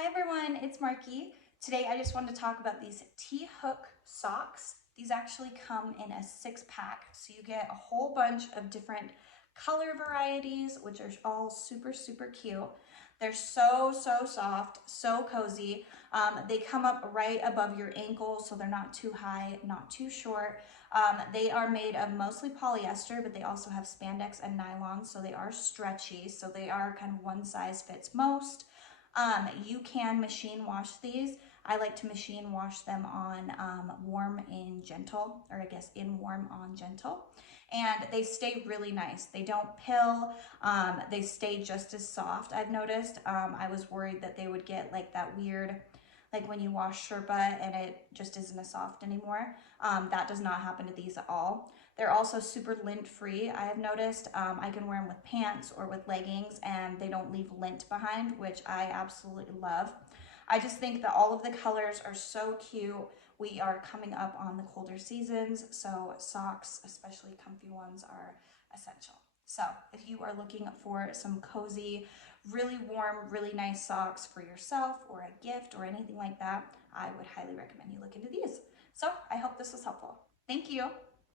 Hi everyone, it's Marky. Today I just wanted to talk about these TEHOOK socks. These actually come in a 6-pack, so you get a whole bunch of different color varieties, which are all super cute. They're so soft, so cozy. They come up right above your ankle, so they're not too high, not too short. They are made of mostly polyester, but they also have spandex and nylon, so they are stretchy. So they are kind of one size fits most. You can machine wash these. I like to machine wash them on warm and gentle, or I guess in warm on gentle. And they stay really nice. They don't pill. They stay just as soft, I've noticed. I was worried that they would get like that weird, like when you wash Sherpa and it just isn't as soft anymore. That does not happen to these at all. They're also super lint free. I have noticed I can wear them with pants or with leggings and they don't leave lint behind, which I absolutely love. I just think that all of the colors are so cute. We are coming up on the colder seasons, so socks, especially comfy ones, are essential. So if you are looking for some cozy, really warm, really nice socks for yourself or a gift or anything like that, I would highly recommend you look into these. So I hope this was helpful. Thank you.